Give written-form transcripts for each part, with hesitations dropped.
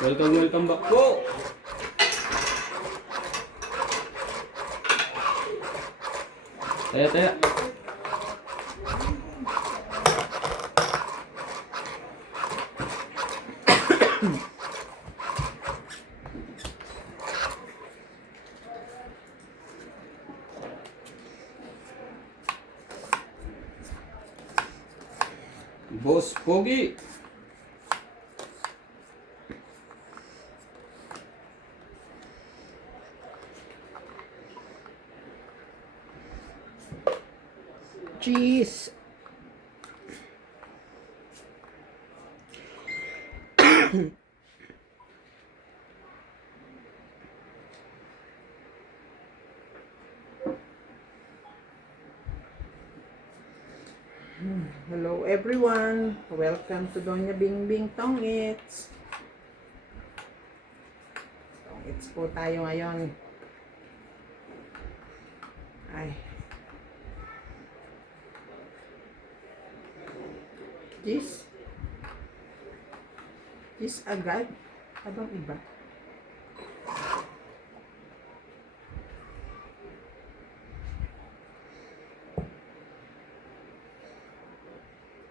Welcome back po. Taya. Boss Pogi. Cheese. Hello everyone. Welcome to Doña Bingbing Tongits. Tongits po tayo ngayon. Ay. This agad? Abang iba?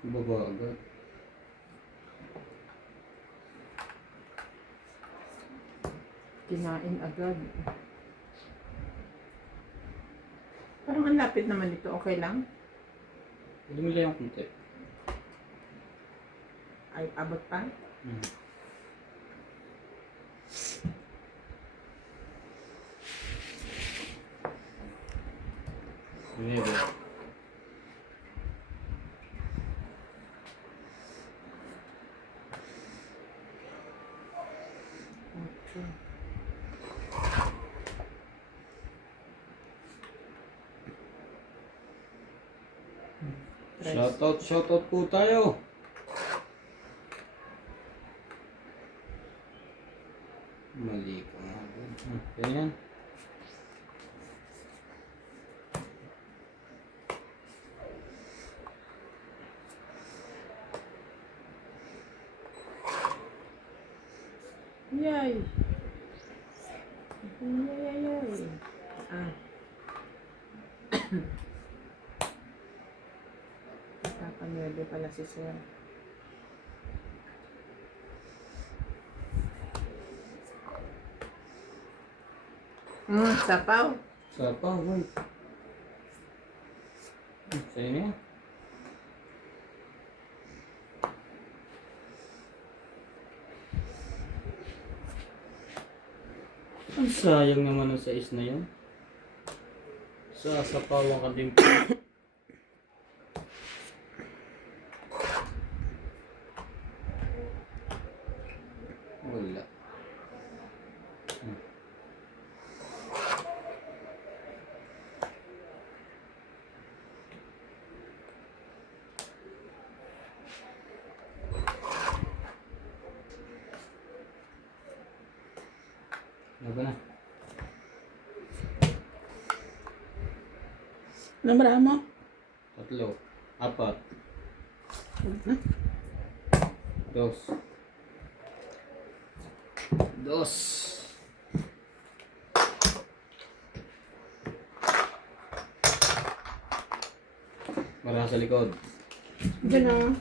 Baba agad. Kinain agad. Parang ang lapit naman ito. Okay lang? Dumili yung kunti. Ay, abot pa? Dumili ba? Shoutout po tayo. Mali ka nga. Ganyan. Yay! Yay! Ah. Nakapanuwede pala si Sir. Sapaw. Sapaw, boy. Sa'yo na yan. Ang sayang naman ang sais na yan. Sasapawan ka din po. Wala. Laban na. Namara mo? 3, 4, 2. Para sa likod. Diyan na.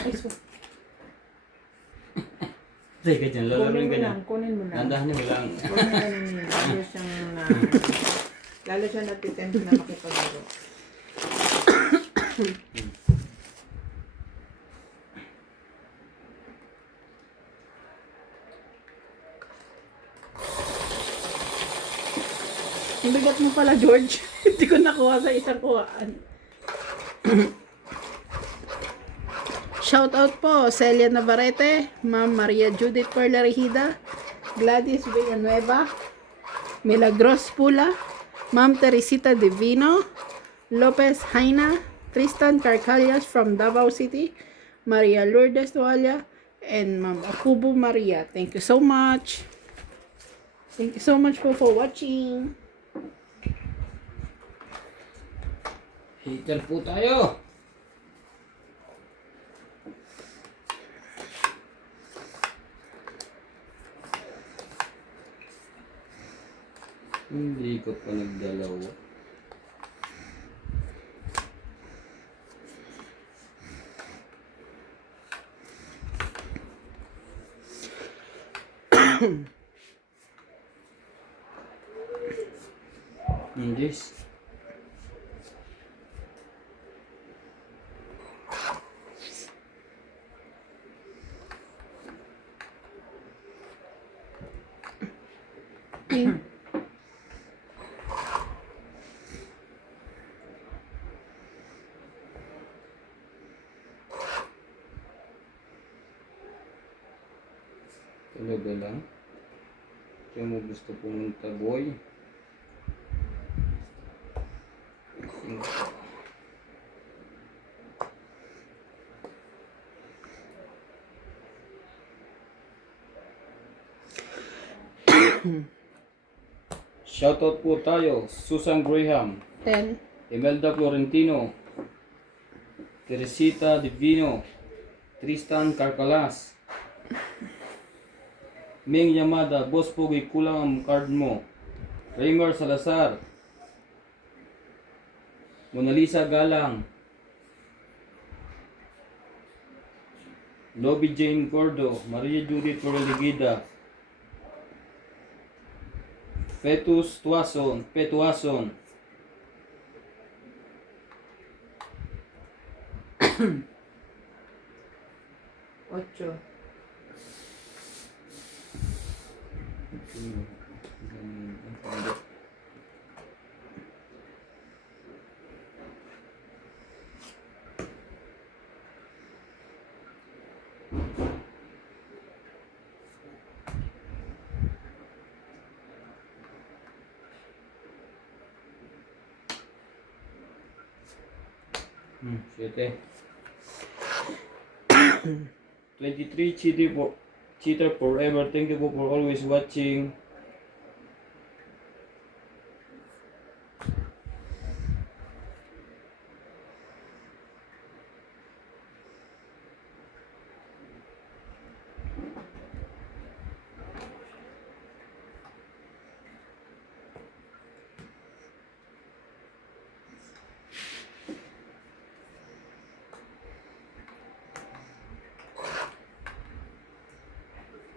Ay, Sige dyan, lalamin ka dyan. Kunin mo lang. Nandahan niyo lang. Kunin mo lang. Lalo siyang natitempt na makipaglaro. Ang bigat mo pala, George. Hindi ko nakuha sa isang kuhaan. Shout out po, Celia Navarrete, Ma'am Maria Judith Perlarihida, Gladys Villanueva, Milagros Pula, Ma'am Teresita Divino, Lopez Haina, Tristan Carcalias from Davao City, Maria Lourdes Dualia, and Ma'am Akubo Maria. Thank you so much. Thank you so much po for watching. Hater po tayo. Hindi ko pa nagdalawa. Yes. Pink. Talaga lang. Kaya mo gusto pumunta, boy. Shoutout po tayo, Susan Graham, 10. Imelda Florentino, Teresita Divino, Tristan Carcalas, Ming Yamada, Boss Pogi, kulang ang card mo, Raymer Salazar, Mona Lisa Galang, Lobby Jane Gordo, Maria Judith Correligida, Petuason, 8. Siete. 23 Cheater Forever. Thank you po for always watching.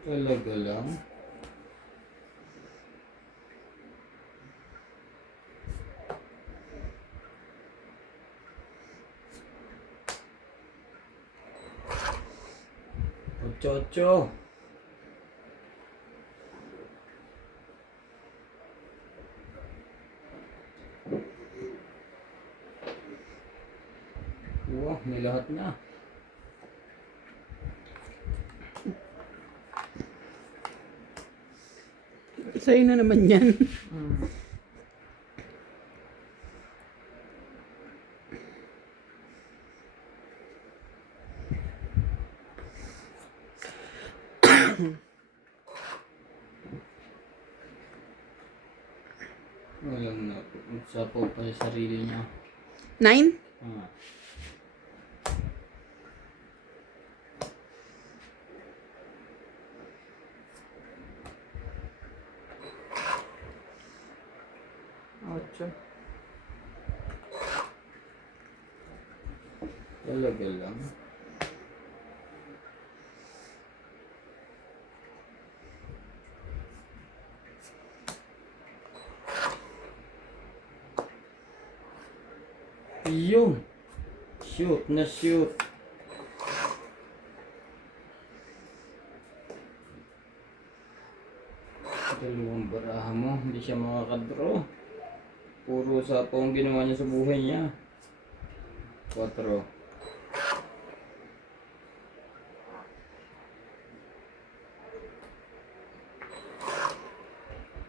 Talaga lang. Ocho. Wow, may lahat na. Sa'yo na naman yan. Walang sapaw pa sa sarili niya. 9. Ah. Talaga lang. Yun. Shoot na shoot. Dalawang baraha mo, hindi siya makakadraw. Puro sapaw ang ginawa niya sa buhay niya. 4.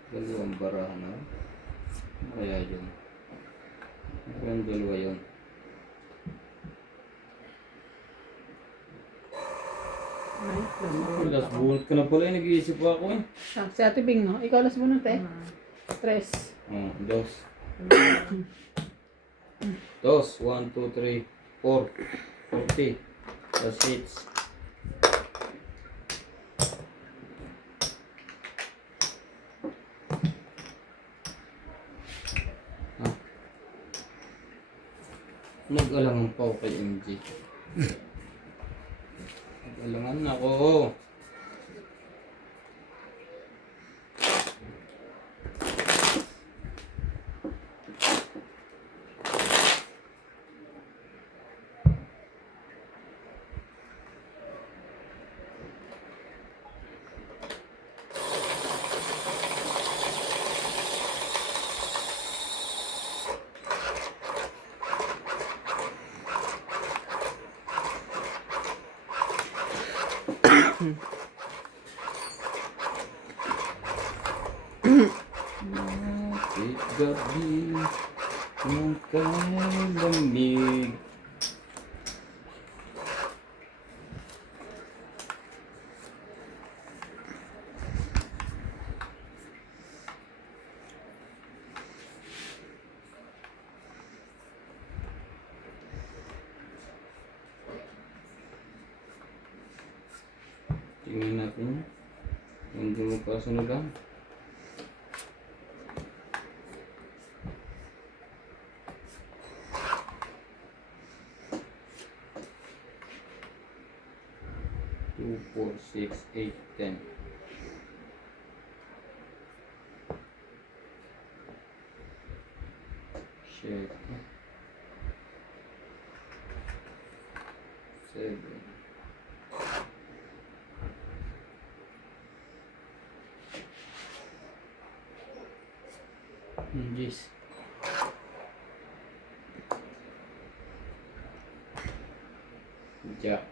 Dalawang baraha na. Kaya yun. Yung dalawa yun. Last bunot ko na pala, nag-iisip ako eh. Si Ate Bing, no? Ikaw last bunot eh. 3. Oh, dos. Dos, 1, 2, 3, 4. 40. Plus hits. Nag-alangan pa ako kay MJ. Nag-alangan ako. Bakit gabi ng kalamig? Tingnan natin yun. Hindi mo pa sunugan. Two, 4, 6, 8, 10. Shit. 7. Jeez. Jack.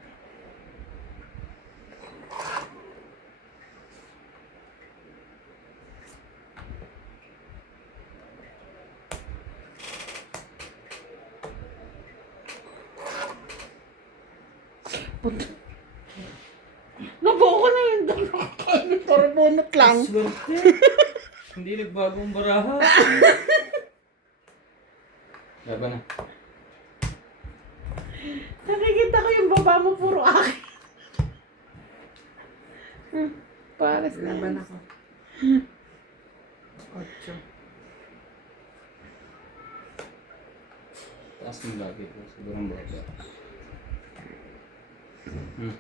Nabuo ko na yun. Para bunot lang. Swerte. Hindi nagbagong baraha. Laban na. Nakikita ko yung baba mo puro akin. Pares na. Laban ako. 8. Taas mo lagi po. Sigurang baba.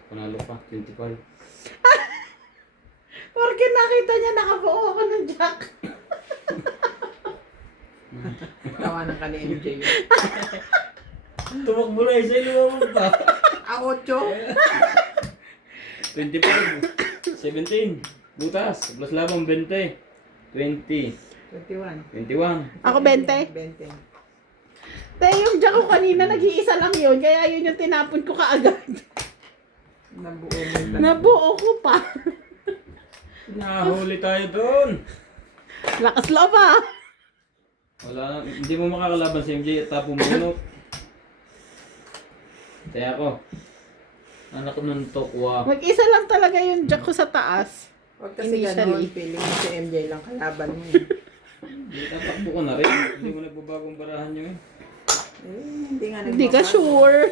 Panalo pa. 25. Porque nakita niya nakabuo ako ng jack. Tawanan ka ni MJ. Tumakbo na isa. Lumabog pa. 8. 25. 17. Butas. Plus labang 20. 20. 21. 21. Ako 20. 20. Te, yung jack ko kanina, nag-iisa lang yun. Kaya yun yung tinapon ko kaagad. Nabuo mo yung Nabuo ko pa. Nahuli tayo doon. Lakas loob ah. Wala na. Hindi mo makakalaban si MJ. Tapo munot. Kaya ako. Anak ng tokwa. Mag-isa lang talaga yung jack ko sa taas. Huwag kasi Initially. gano'n. Feeling mo si MJ lang kalaban mo. Hindi tatakbo ko na rin. Hindi mo nagbabagong barahan nyo eh. Hindi nga Hindi ka sure.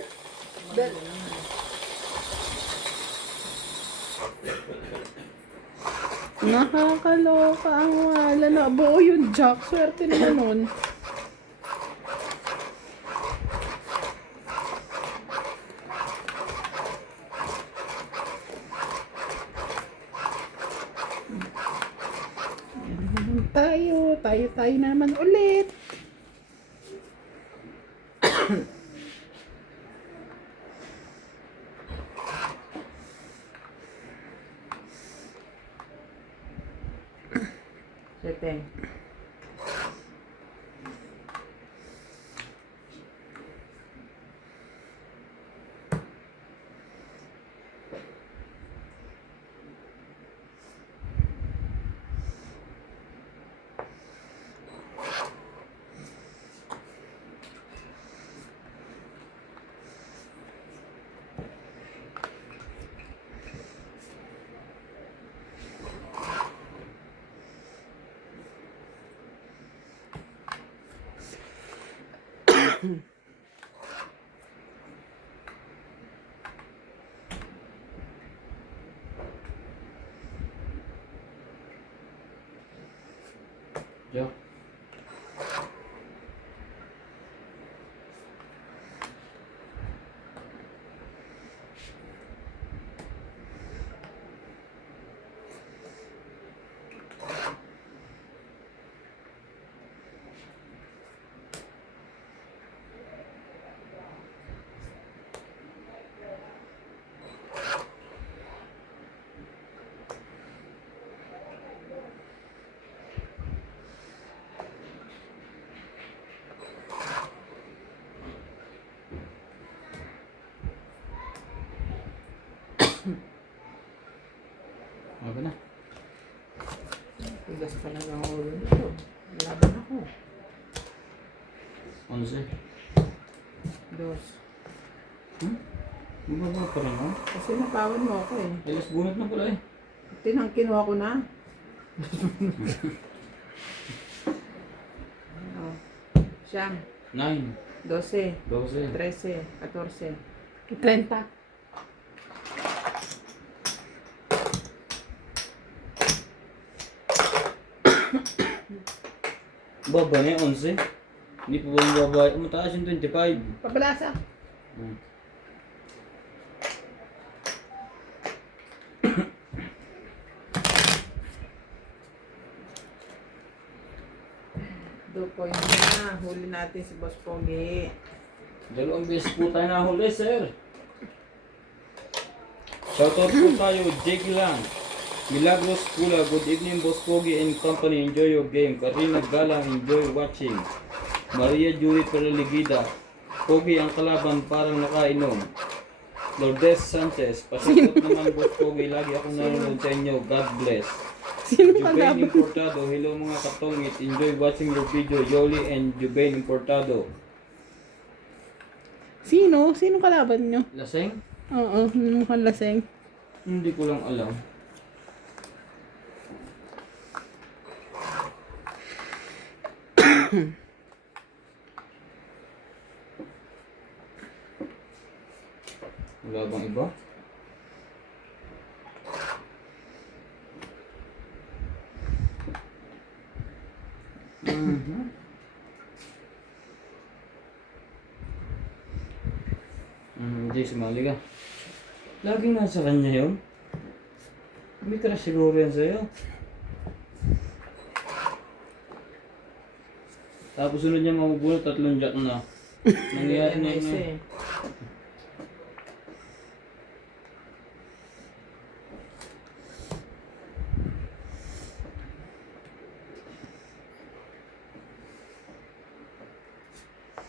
Nakakaloka ang wala na. Buo yung jack. Swerte naman nun. Tayo naman ulit. Seteng. Jo. Tigas pa lang ang ulo nito. Laban ako. 11. Dos. Mababa pa rin, oh. Kasi napawan mo ako eh. Alas bunot na pala eh. Tinang kinuha ko na. Oh. Siyam. 9, 12. 12. 13. 14. 30. Baba na yung 11. Hindi pa ba yung baba? Mataas yung 25. Pabalasa. Hmm. Point na. Huli natin si Boss Pogi. Dalawang beses po tayo nahuli, sir. Shoutout po tayo, Jake Lang. Milagros Pula, good evening, Boss Pogi and company. Enjoy your game. Karina Galang, enjoy watching. Maria Judith Paraligida. Pogi ang kalaban, parang nakainom. Lourdes Sanchez, pasakot naman, Boss Pogi. Lagi ako nanonood sa inyo. God bless. Sino Jubain kalaban? Importado, hello mga katongit. Enjoy watching your video. Yoli and Jubain Importado. Sino? Sino kalaban nyo? Laseng? Oo, mukhang laseng. Hindi ko lang alam. Wala bang iba? Hindi sumali ka. Laging nasa kanya yun. May crush siguro yan sa'yo. Tapos sunod niya mabubulot, 3 jack na. Nangyayari na Isa yun. eh.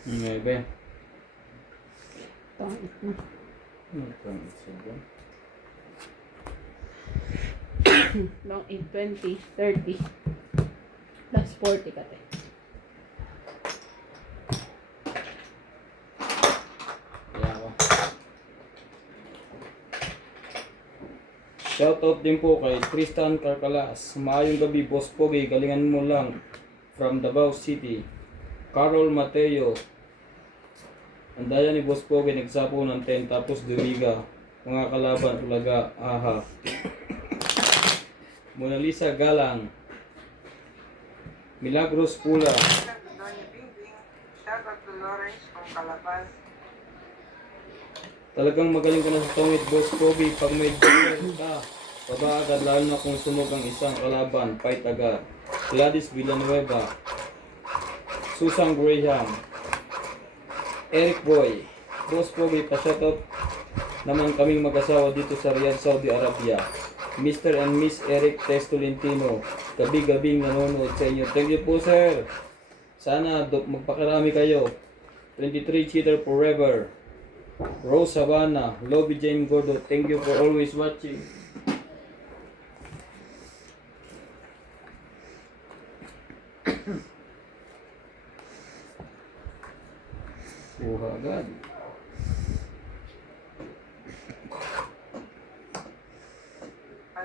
May ba? Pangit na. Long 8, 20, 30. Plus 40 kate. Kaya ako. Shoutout din po kay Tristan Carcalas. Maayong gabi, Boss Pogi. Galingan mo lang. From Davao City. Carol Mateo. Ang daya ni Boss Pogi nagsapo ng 10 tapos dumiga. Mga kalaban ulaga. Aha. Mona Lisa Galang. Milagros Pula. Doña Bingbing. Shoutout to Lawrence from Calapan. Talagang magaling ka na sa tongit, Boss Pogi. Pag may duel ka, baba agad lalo na kung sunog ang isang kalaban. Fight agad. Gladys Villanueva. Susan Graham. Eric Boy. Boss Pogi, pa-shoutout naman kaming mag-asawa dito sa Riyadh, Saudi Arabia. Mr. and Miss Eric Testolentino. Gabi-gabing nanonood sa inyo. Thank you po, sir. Sana magpakarami kayo. 23 Cheater Forever. Rose Havana. Lobby Jane Gordo. Thank you for always watching. Buha agad.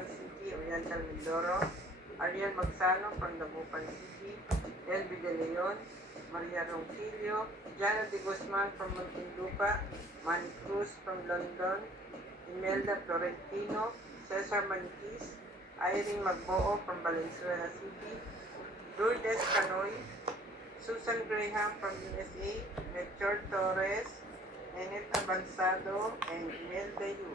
City, Oriental Mindoro. Ariel Magsano from Dagupan City. Elby De Leon. Maria Ronquillo. Jana De Guzman from Muntinlupa. Manny Cruz from London. Imelda Florentino. Cesar Maniquis. Irene Magboo from Valenzuela City. Lourdes Canoy. Susan Graham from USA. Melchor Torres. Enel Avanzado. And Imelda Yu.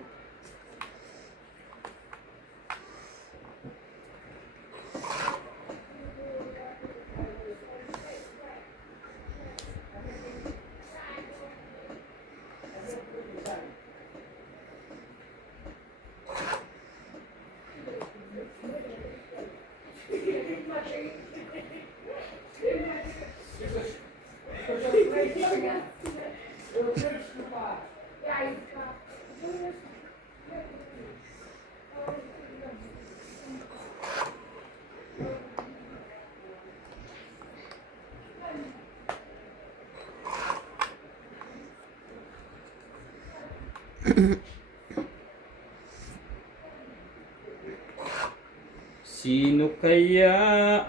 Sino kaya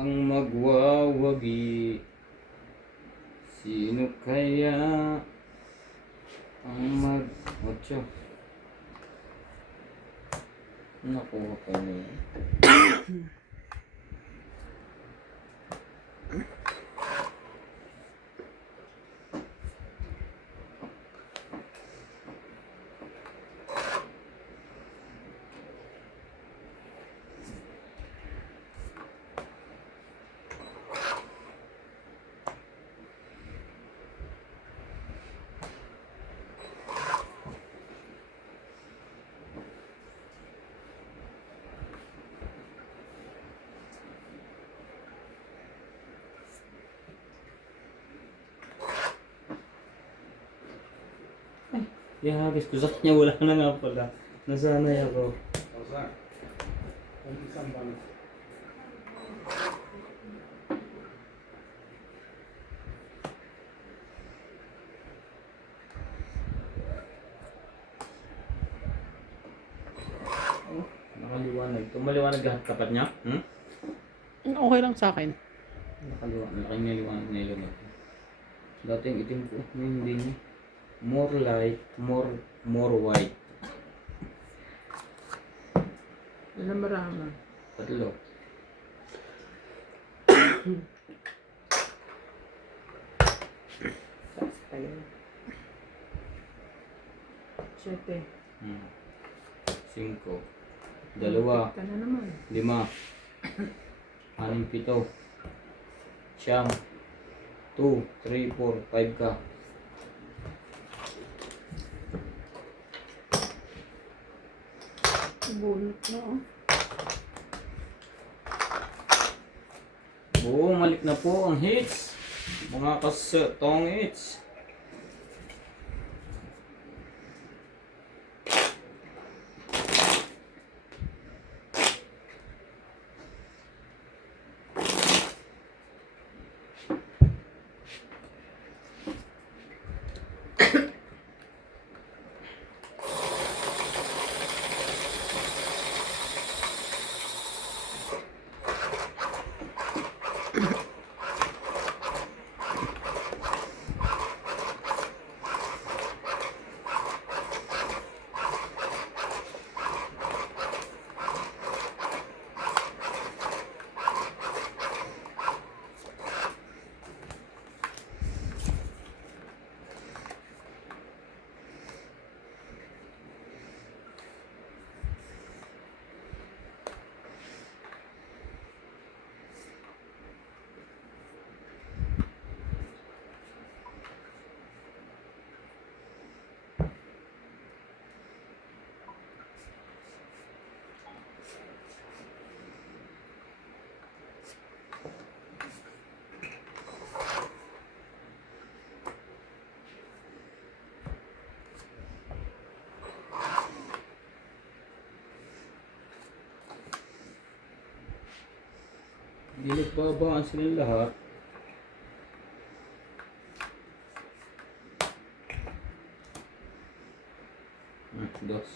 ang magwawagi? Sino kaya ang Otso. Nakuha pa niya. Ihagis ko sa kanya, wala na nga pala. Nasanay ako. Oh, nakaliwanag. Tumaliwanag lahat kapat niya? Hmm? Okay lang sa akin. Nakaliwanag na ilong ito. Dati yung itim ko, ngayon hindi niya. More light, more white. Alam marama. Tatlo. Taas tayo. 7. 5. 2. Ka na naman. 5. 6, 7. Siyam. 2, 3, 4, 5 ka. Bunot na oh. Malik na po ang hits. Mga kasatong hits. Hindi nagbabaan sila lahat. Dos.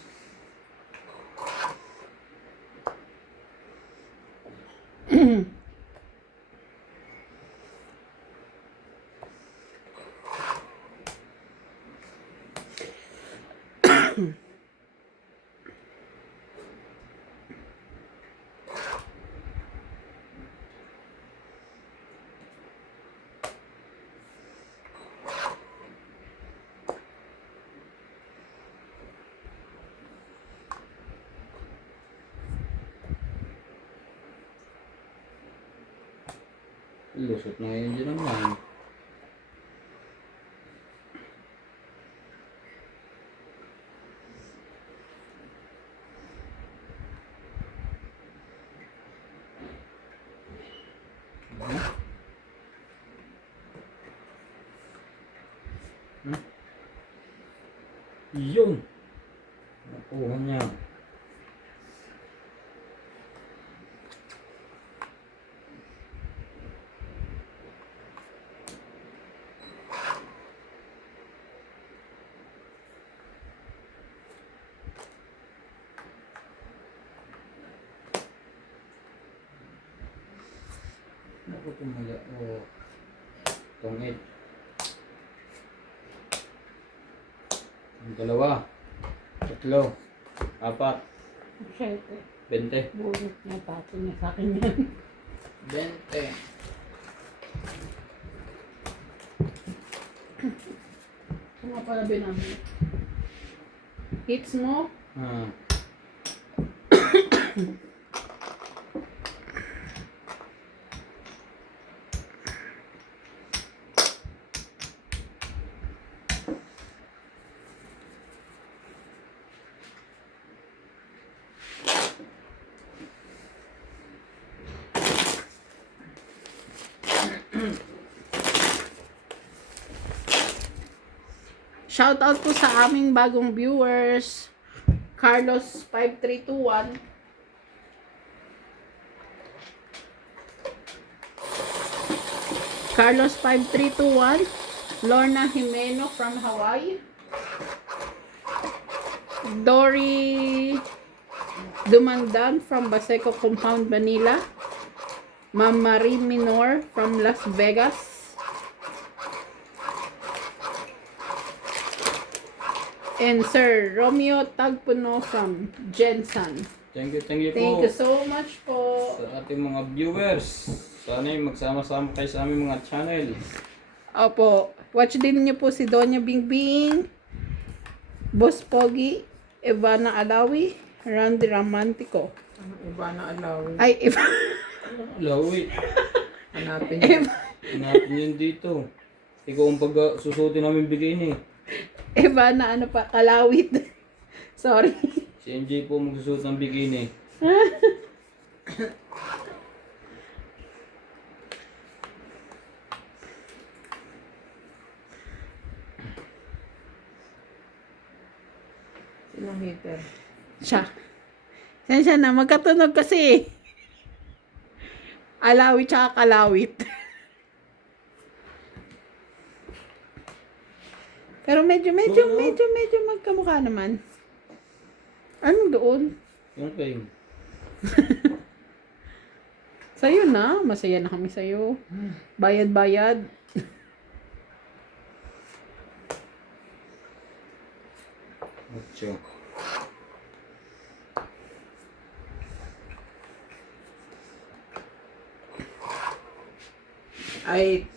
Lusot na ngayon dyan naman. Yun! Nakuha niya. ko tumala? O, tungit. Ang dalawa. Tatlo. Apat. Siyete. 20. Bunot niya, tapon niya sa akin yan. 20. Saan pala binami? Hits mo? Ah. Shout out po sa aming bagong viewers. Carlos 5321. Carlos 5321. Lorna Jimeno from Hawaii. Dory Dumandan from Baseco Compound, Manila. Ma'am Marie Minor from Las Vegas. And Sir Romeo Tagpuno from Jensen. Thank you Thank po. you so much po. Sa ating mga viewers. Sana magsama-sama kayo sa aming mga channel. Opo. Watch din niyo po si Doña Bingbing, Boss Pogi, Ivana Alawi, Randy Romantico. Iba na alawi. Ay, Lawi. Hanapin niyo. Hanapin yun dito. Ikaw ang pag-susutin namin bikini. Ivana ano pa, Kalawit. Sorry. Si MJ po magsusuot ng bikini. Sinong hater? Siya. Sensya na, magkatunog kasi. Alawit tsaka Kalawit. Pero medyo magkamukha naman. Ano doon? Okay. Sa'yo na. Masaya na kami sa'yo. Bayad-bayad. Ocho. Ay.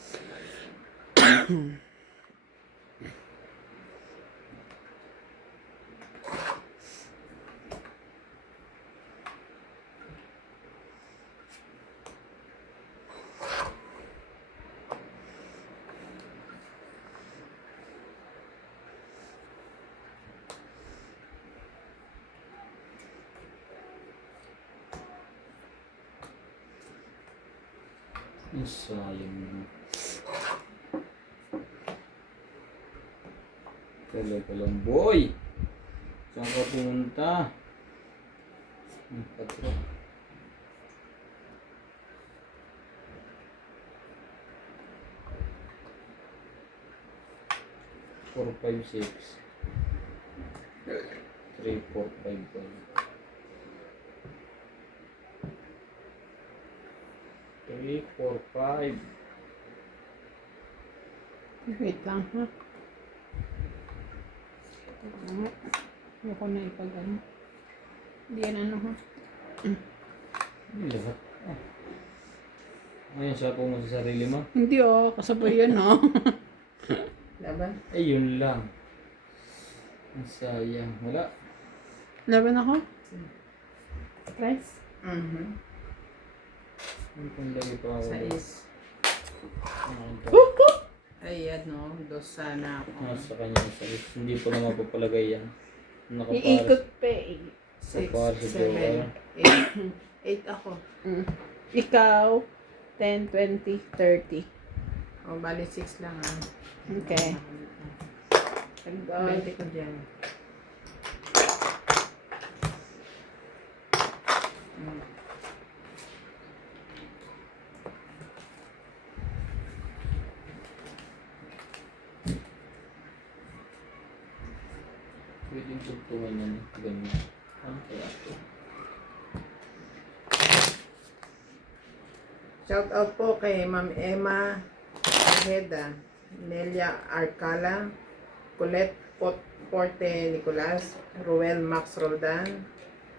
Ang sayang mo. Talaga lang, boy! Saan ka pumunta? Ang patro. Four, five, six. 3, 4, 5, 3, 4, 5. Wait lang, ha? Ayoko na ipag-ano. Hindi yan ano, ha? Hindi lahat. Ayun, siya po mo sa sarili mo. Hindi, oh. Kasabay yan, ha? Laban? Ay, yun lang. Ang sayang. Wala. Laban ako? Price? Ano pang lagi pa ako? Sais. Ano Ay, ano, dos sana ako. Nasa kanya sa hindi po na mapapalagay yan. Iikot pa, eh. 6, Kapar sa 7, jowa. 8 ako. Ikaw, 10, 20, 30. O, bali 6 lang ah. Okay. 20 ko dyan. Pwedeng tugtungan yan. Ganun. Ano kaya ito? Shout out po kay Ma'am Emma Ojeda, Nelia Arcala, Colette Porte Nicolas, Ruel Max Roldan,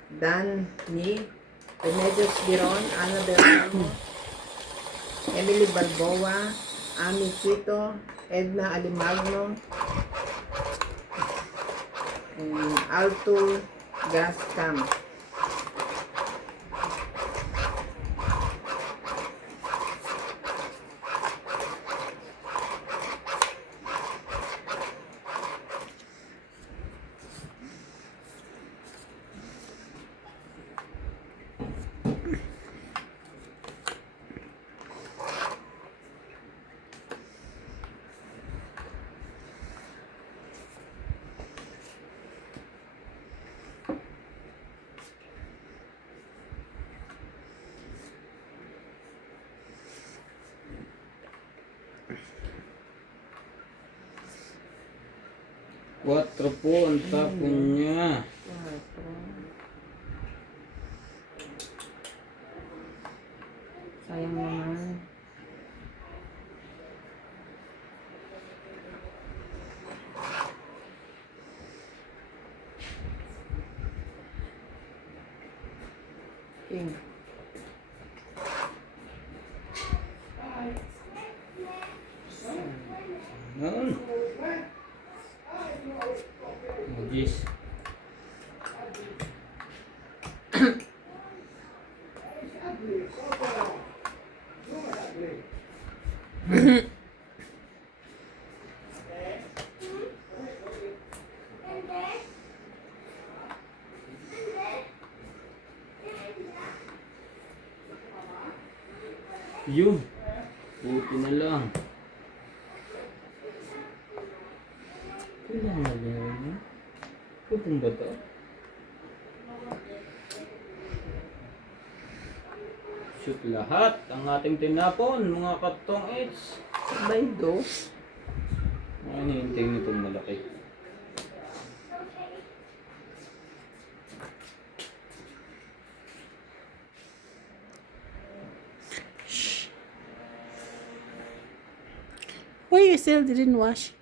Dan Ni, Remedios Giron, Ana Bergamo, Emily Balboa, Ami Quito, Edna Alimagno, and Alto Gas Camp. Quatro po ang tapon niya. Sayang naman. King. Noon. Magis. Yun. Buti na lang. Kailangan na yun. Putong ba ito? Shoot lahat ang ating tinapon, mga katong it's. By do. Mga hinihintay nitong malaki. Why you still didn't wash?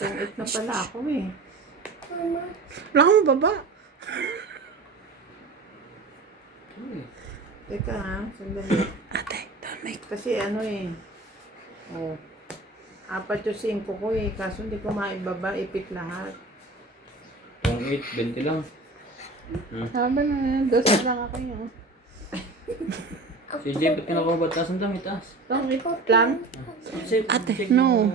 Tangit na pala ako eh. Wala kang baba. Teka ha, sandali. Ate, don't make... Kasi ano eh. Oh. 4 yung 5 ko eh. Kaso hindi ko maibaba, ipit lahat. Yung 8, 20 lang. Sabi na yan, 2 lang ako yun. Si Jay, ba't ka nakabatas? Ang dami, taas. Ipit lang. Ate, no.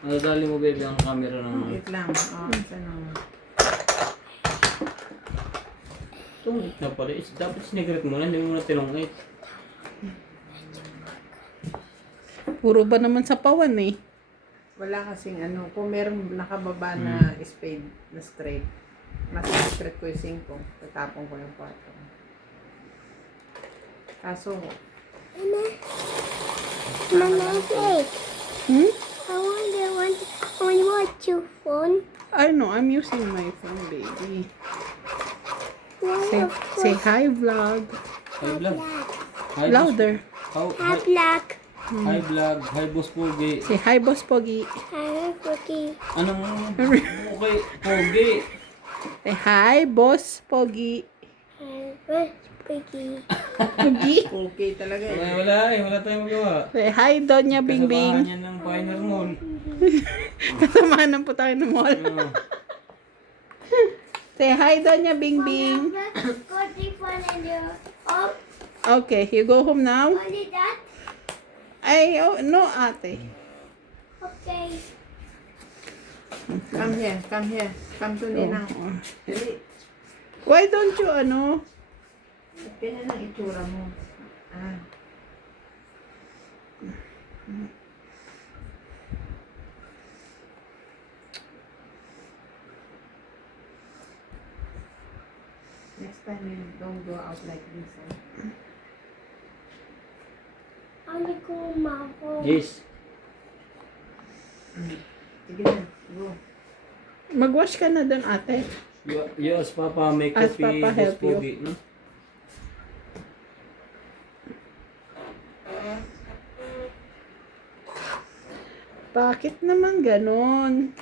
Nadadali mo, baby, ang camera ng... Wait lang. Oh, ano. Itong 8 na pala. Dapat sinigret mo na, hindi mo na tinong 8. Puro ba naman sa pawan eh? Wala kasing ano. Kung meron nakababa na spade na straight, mas straight ko yung 5. Tatapon ko yung 4. Kaso, Mama, wait. hmm? I want to watch your phone. I know, I'm using my phone, baby. Why Say hi, vlog. Hi, vlog. Hi, Louder. Boss. Hi, Black. Hi, vlog. Hi, Boss Pogi. Say hi, Boss Pogi. Hi, Cookie. Anong... Okay, Pogi. Say hi, Boss Pogi. Hi, Piggy. Pogi? Okay talaga Wala tayong magawa. Say hi, Donya Bingbing. Kasabahan yan ng Pioneer Mall. Kasamahan po tayo ng mall. Ano? Say hi, Donya Bingbing. Cookie phone and your oh, Okay, you go home now? only that? Ay, oh, no, ate. Okay. Come here. Come to Nina. Why don't you, ano? Ganyan ang itsura mo. Ah. Next time you don't go out like this. Only go, Mama. Yes. Sige na, go. Mag-wash ka na doon, ate. You as Papa make As coffee, Papa Boss help you. Pogi, no? Bakit naman ganon?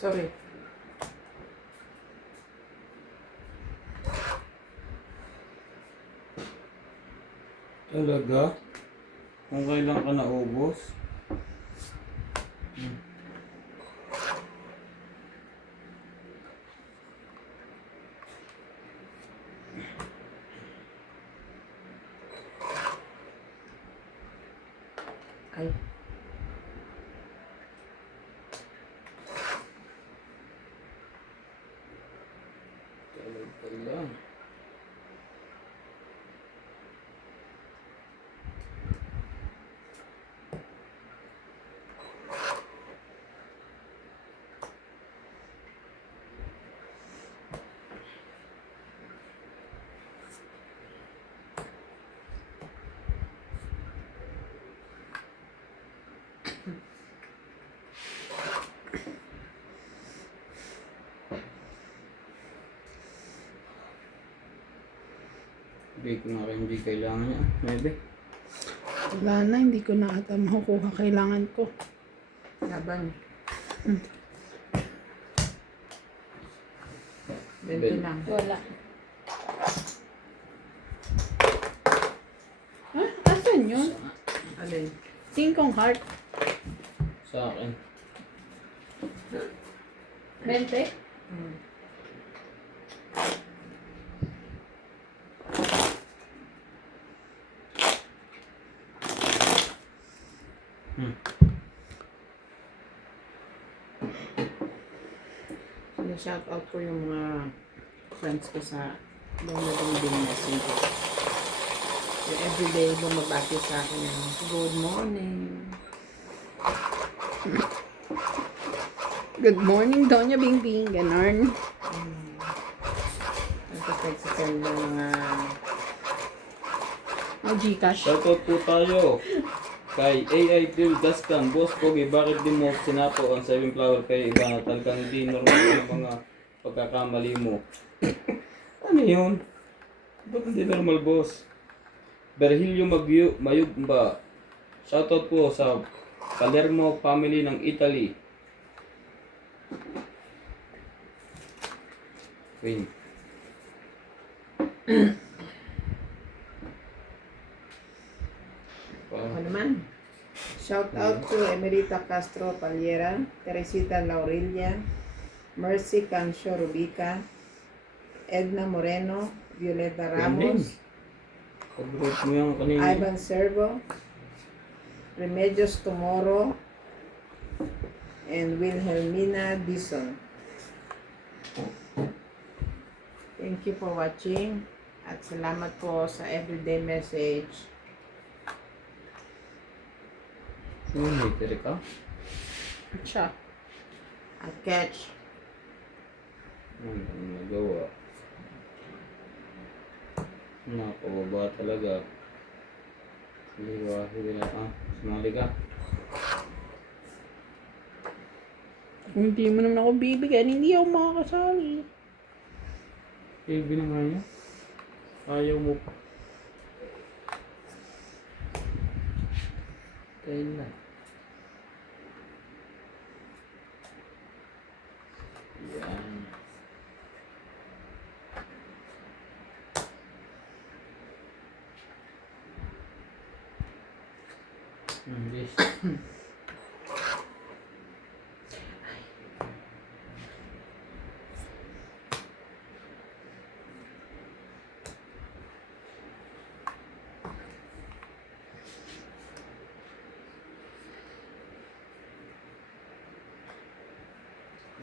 Sorry. Talaga? Kung kailan ka naubos? Ay. Talaga. Hindi ko na rin hindi kailangan niya. Maybe. Wala na, hindi ko na ata makukuha. Kailangan ko. Laban. Ben. 20 lang. Wala. Ha? Asan yun? Alin? 5 heart. Sa akin. 20? Hmm. Shout out ko yung mga friends ko sa din messenger. Yung everyday bumabati sa akin ng good morning. Good morning, Doña Bingbing. Ganon. Nagpa-text sa ng mga May Gcash. Shoutout po tayo kay AI Bill Daskan. Boss Pogi, bakit di mo sinapo ang 7 flower kay Ivana? Talagang hindi normal yung mga pagkakamali mo. Ano yun? Ba't hindi normal, boss? Berhilio Mayugba. Shoutout po sa Palermo family ng Italy. Wait. ano naman. Shout out to Emerita Castro Paliera, Teresita Laurelia, Mercy Cancio Rubica, Edna Moreno, Violeta Ramos, Pag-group mo yung kanina. Ivan Servo, Remedios Tomoro, and Wilhelmina Dison. Thank you for watching at salamat po sa everyday message. Hater ka? Siya. At catch. Ano nagawa? Nakababa talaga. Hindi na. Sumali ka. Kung hindi mo naman ako bibigyan, hindi ako makakasali. Baby na nga niya. Ayaw mo pa. Kailan? Yan. This.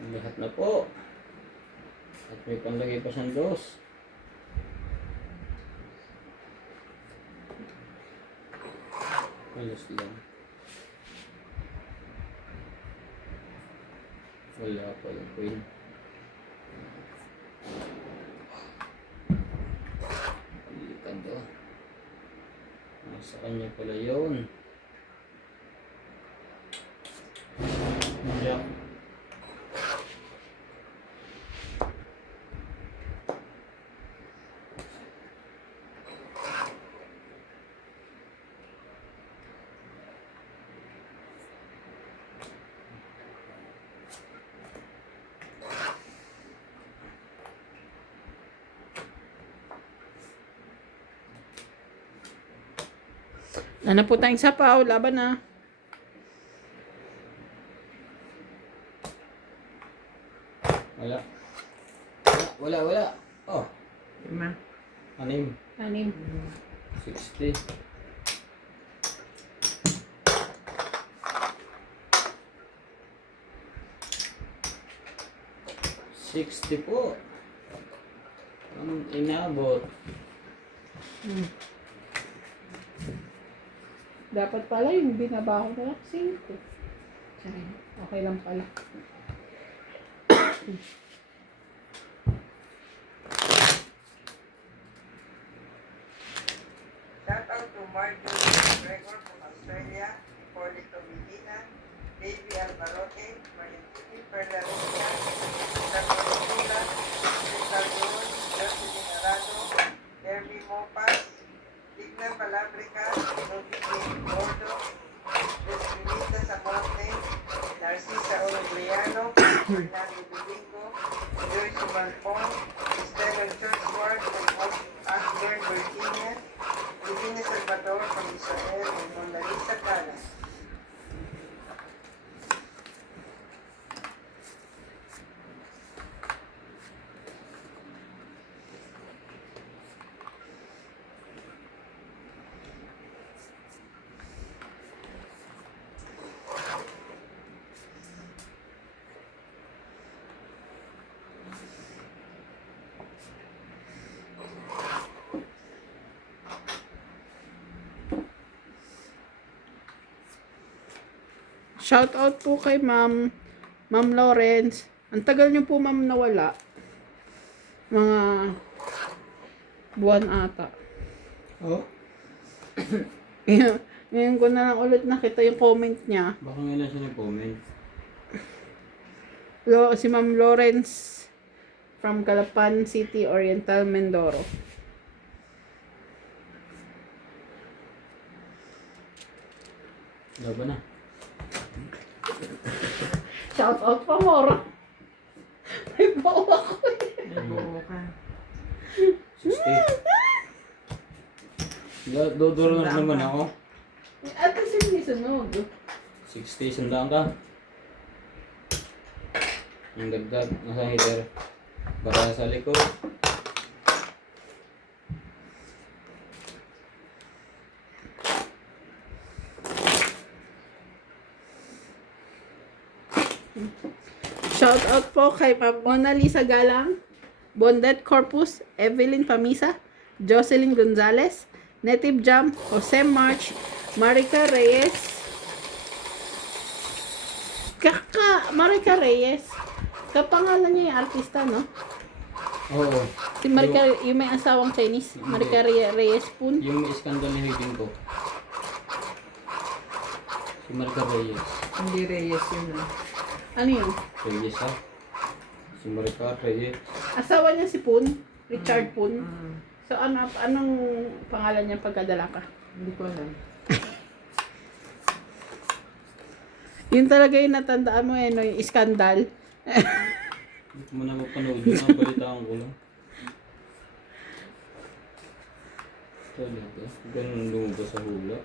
Lahat na po. At may panlagay pa siyang dos. Alas lang. Wala pala queen. Delikado. Nasa kanya pala yun. Jack. Ano po tayong sapaw? Laban na. Wala. Wala. Oh, Lima. anim. Anim. 60. $60 po. Ang inabot. Dapat pala yung binaba ko na 5. Okay lang pala. Shout out to Marjorie Gregor from Australia, Hipólito Medina, Baby Alvarote, Maritini Perla Rosa, Carlos Lula, Calderon, Jocelyn Arado, Derby Mopas, Digna Palabrica, Ruby Jane Gordo, Desvinita Samonte, Narcisa Orogliano, Fernando Domingo, Joyce Malpon, Esteban Churchward from Ashburn, Virginia, Divina Salvador from Israel, and Mona Lisa Calas. Shout out po kay Ma'am Lawrence. Ang tagal niyo po ma'am nawala. Mga buwan ata. Oh? Ngayon ko na lang ulit nakita yung comment niya. Baka ngayon lang siya nag-comment. Si Ma'am Lawrence from Calapan City, Oriental, Mindoro. Laban na. Shout out pa more. May bawa ko eh. Nabuo ka. 60. Dodoro na naman ako. At kasi may sunog. 60, sandaan ka. Ang dagdag, nasa header. Para sa likod. Shout out po kay Ma'am Mona Lisa Galang, Bondet Corpus, Evelyn Pamisa, Jocelyn Gonzalez, Native Jam, Jose March, Marica Reyes. Marica Reyes. Kapangalan niya yung artista, no? Oo. Si Marica, yung may asawang Chinese. Marica Reyes Poon. Yung may iskandal ni Haydin ko. Si Marca Reyes. Hindi Reyes yun ah. Ano yun? Reyes ha? Si Marca Reyes. Asawa niya si Poon. Richard Poon. So, anong pangalan niya pagkadalaka? Hindi ko alam. Yun talaga yung natandaan mo no, yung iskandal. Hindi ko muna mapanood yun. Napalitaan ko lang. Talaga. Ganun lumabas sa hula.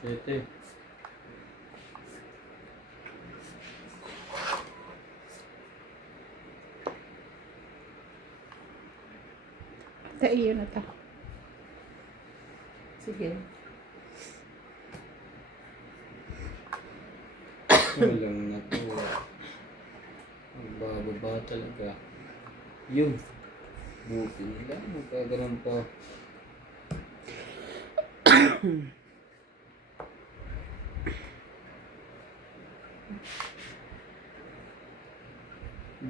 Ito eh. Iyo na to. Sige. Walang na to. Ang bababa talaga. Yun. Buti nila. Magkaganon pa.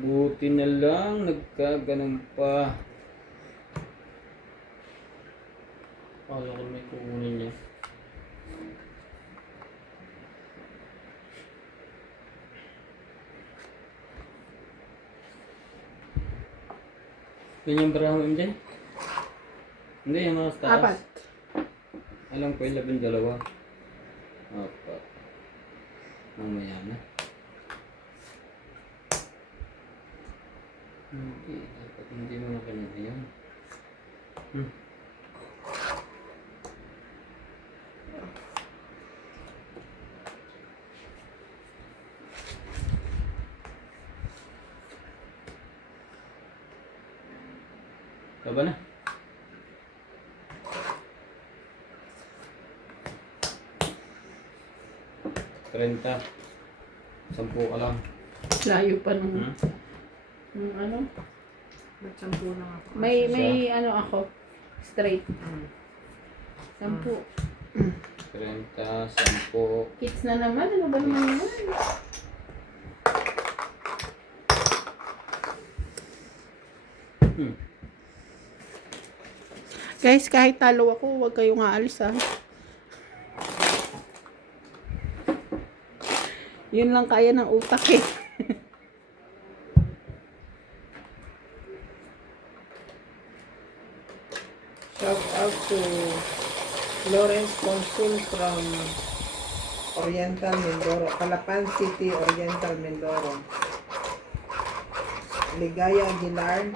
Buti na lang. Nagkaganon pa. Kala ko may kukunin niya. Yan yung baraha mo, MJ? Hindi, yung mga taas. Apat. Alam ko yung dalawa. Apat. Mamaya na. Hindi, dapat hindi mo na kanina yan. Taba na. Trenta. 10 ka lang. Layo pa nung, Hmm? nung ano. Ba't 10 lang ako? May ano ako. Straight. 10. 30, 10. Kids na naman. Ano ba naman yan? Guys, kahit talo ako, huwag kayong aalis ha. Yun lang kaya ng utak eh. Shout out to Lawrence Consul from Oriental Mindoro, Calapan City, Oriental Mindoro. Ligaya Aguilar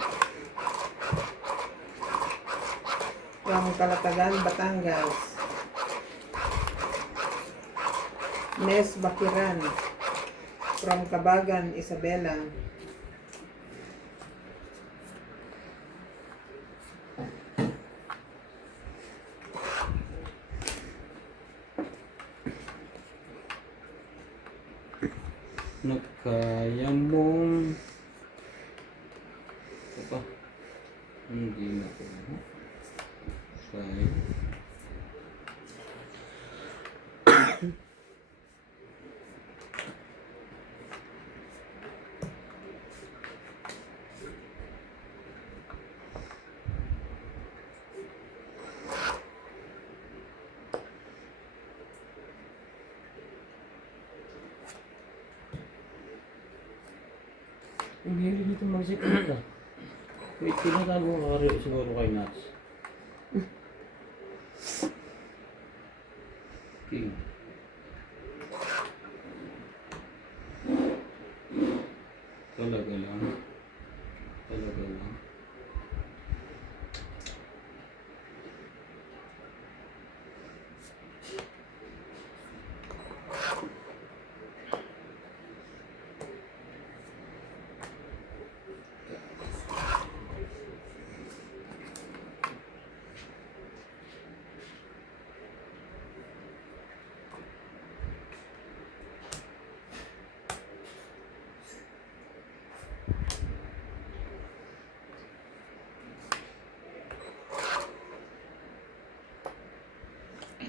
from Calatagan, Batangas. Nes Bakiran from Cabagan, Isabela. Kaya mong... Ito pa. Hindi na ko. Kaya. Ang hili nito magsikot ka. Wait, tinatago ka rin siguro kay Nats. King. Talaga lang. Talaga lang.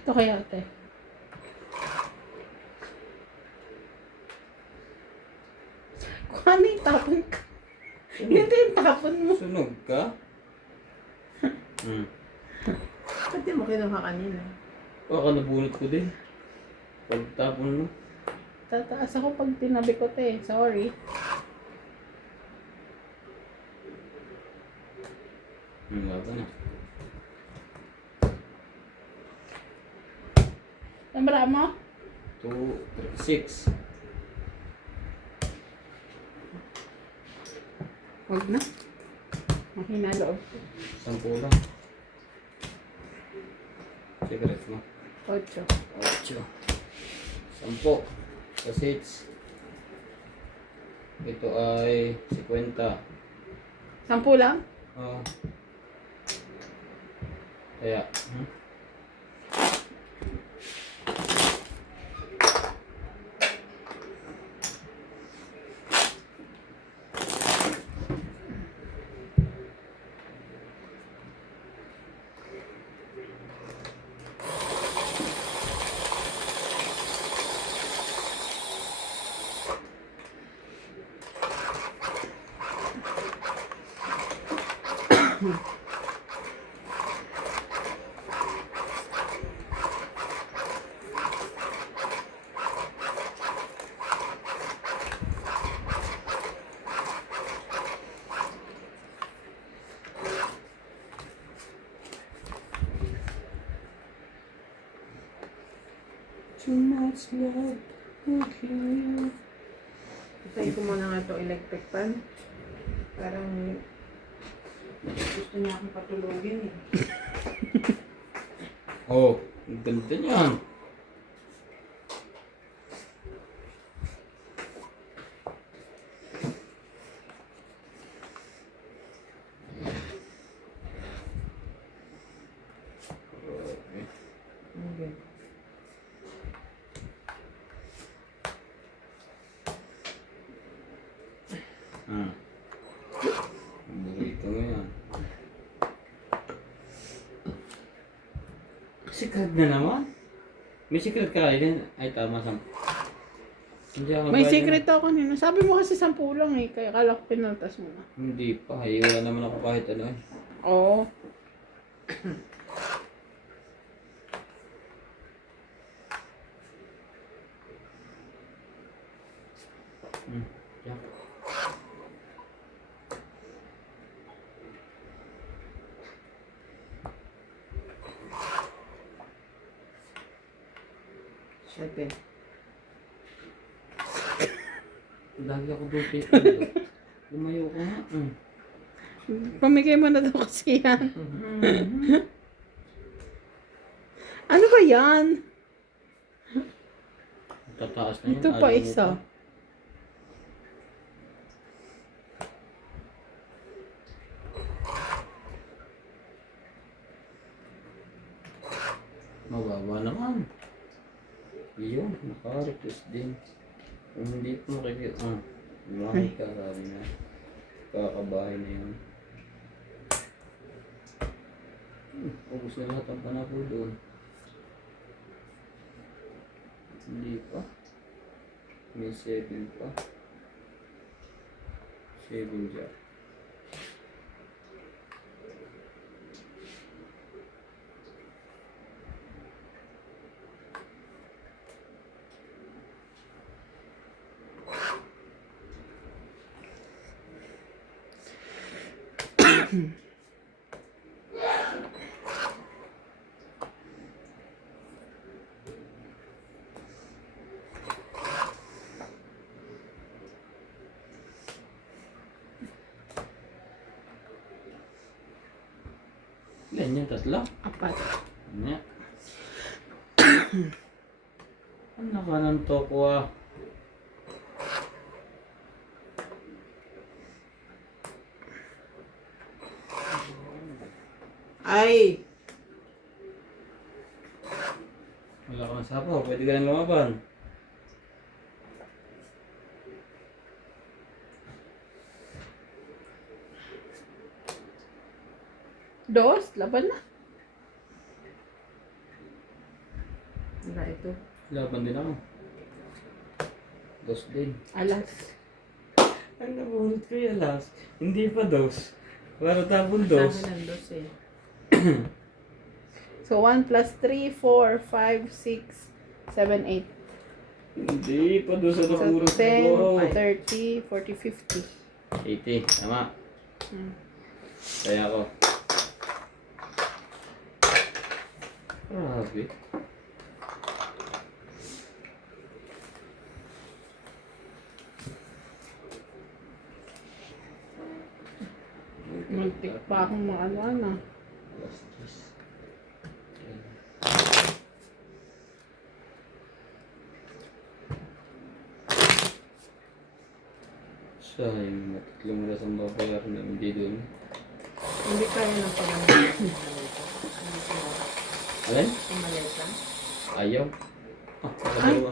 Ito kaya ate. Kung ano yung tapon ka. Hindi yung tapon mo. Sunog ka? Ba't di mo kinuha kanina? Baka nabunot ko din. Pagtapon mo. Tataas ako pag tinabi ko te. Sorry. Wala na. Nambara mo? 2, 6. Huwag na. Mahina loob. 10 lang. Cigarette mo. 8. 8. 10. Sa 6. Ito ay 50. 10 lang? Oh. Kaya. Too much love. Okay. Itayin ko muna nga ito electric fan. Parang gusto niya akong patulogin eh. Oh, ang ganda niyan. Okay. Ah. Burrito mo yan. Secret na naman? May secret ka rin? Ay, tama sa... Hindi ako May nagbayad secret ako nino. Sabi mo kasi 10 lang eh. Kaya kala ko pinaltas mo na. na. Hindi pa. Eh, wala naman ako kahit ano eh. Oo. Yeah. Siyete. Lagi ako doon kay Lumayo ko nga. Pamigay mo na daw kasi yan. Ano ba yan? Tataas na yun. Ito pa Ayaw mo isa. Mababa naman. Yun, naka-request din. Kung hindi ko makikita, lumaki ka, sabi na. Kakabahay na yun. Ubus na lahat ang panako doon. Hindi pa. May 7 pa. 7 dyan. Ilan yan? Tatlo? Apat. Ano? Ano ka ng toko ah? Ay! Wala ka ng sapaw, pwede ka nang lumaban. Dos? Laban na. Wala ito. Laban din ako. Dos din. Alas. Ang nabunod ko yung last. Hindi pa dos. Para tapon dos. Sa amin ang dos eh. So 1 plus 3, 4, 5, 6, 7, 8. Hindi pa dos So sa nakurot 10, ko. 30, 40, 50. 80. Tama. Kaya ako. Grabe. Muntik pa akong maano-ano. Alas 10. Sayang, matatlong oras ang babayaran na hindi doon. Hindi kaya ng pag-ano. Alin? Maleta. Ayaw. Ah, nakadalawa.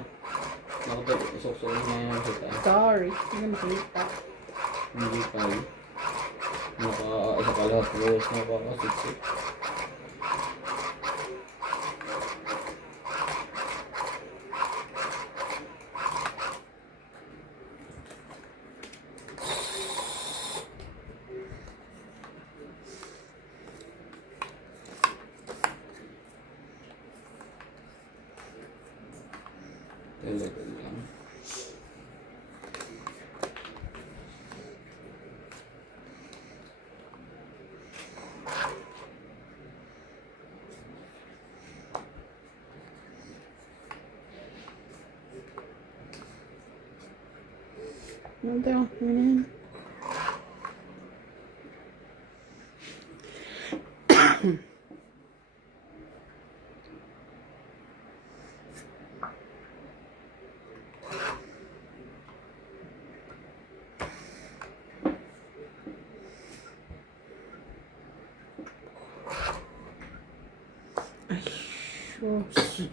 Nakapag-usok-usok na ngayon ang kita. Sorry. Hindi makita. Hindi tayo. Naka-isa ka lahat. Rose na nakakasiksik. Talaga lang. Ano tayo? Ano yan? Sus.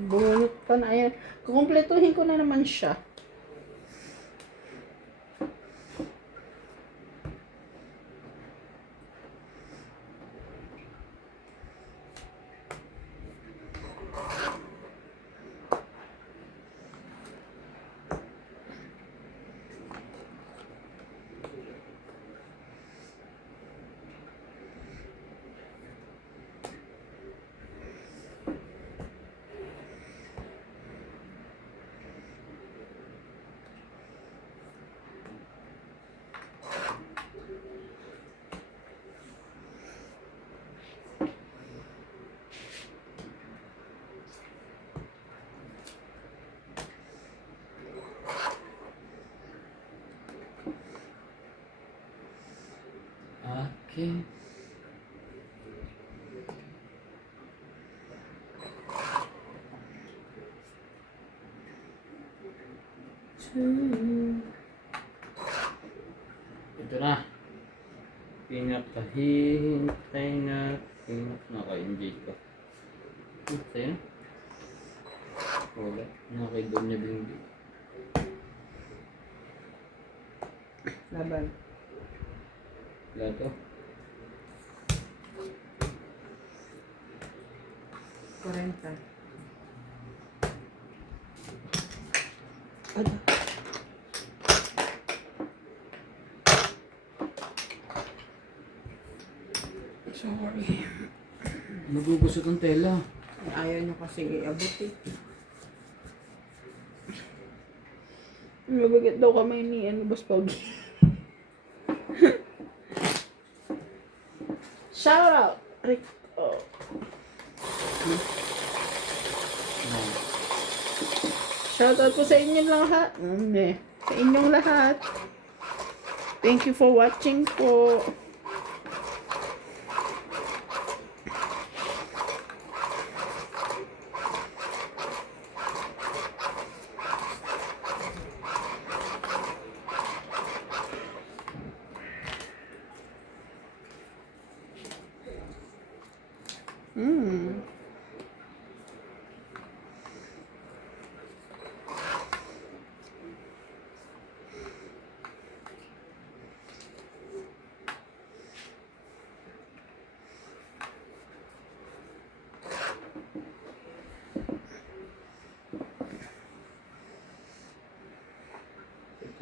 Bunot ka na. Ayan. Kukumpletuhin ko na naman siya. Okay. Ito na. Pinakahihintay na. Naka-enjoy ka. Sa'yo na? Wala. Naka-doon niya bindi. Laban. Wala to. 40. Ano? Sorry. Nagugusot ang tela. Ayaw nyo kasi iabot eh. Mabigat daw kamay ni Boss Pogi. Shout out, Rico. Shout out po sa inyong lahat. Sa inyong lahat. Thank you for watching po.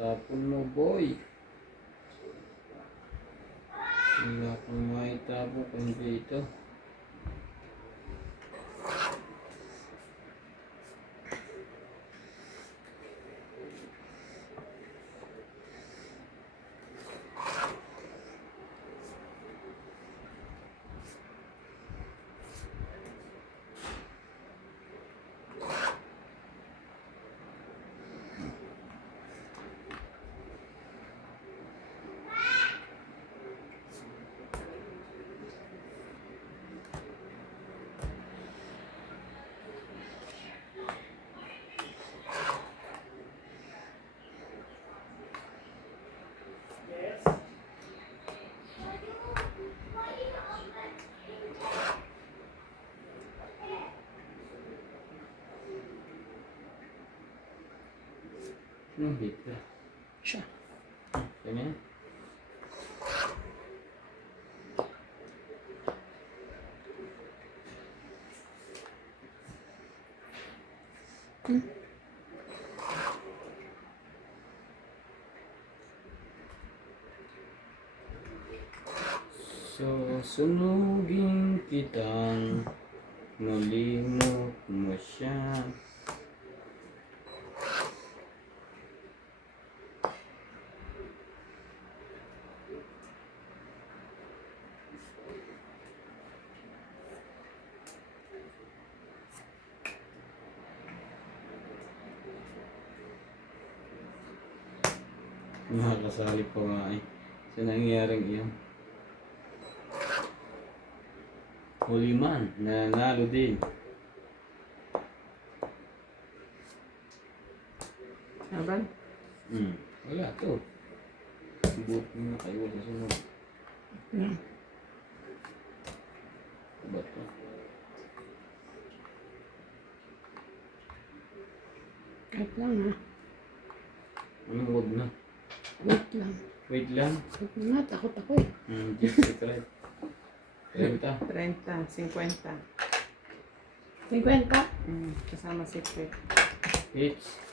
Tapon mo, boy. Hindi ako maitapon kung dito. Anong dito? Siya. Ganyan? So, sunugin kitang Nalimot mo siya. Nakakasali pa nga eh. Sa nangyaring iyon. Huli man, nanalo din. Aban? Wala to. Buti na kayo sa sunod. Hmm. Ba't to? Wait lang ha. Anong wag na? Wait lang. Wait lang. Wait lang na, takot ako eh. Deep secret. 30. 30, 50. 50? Kasama secret. Hits.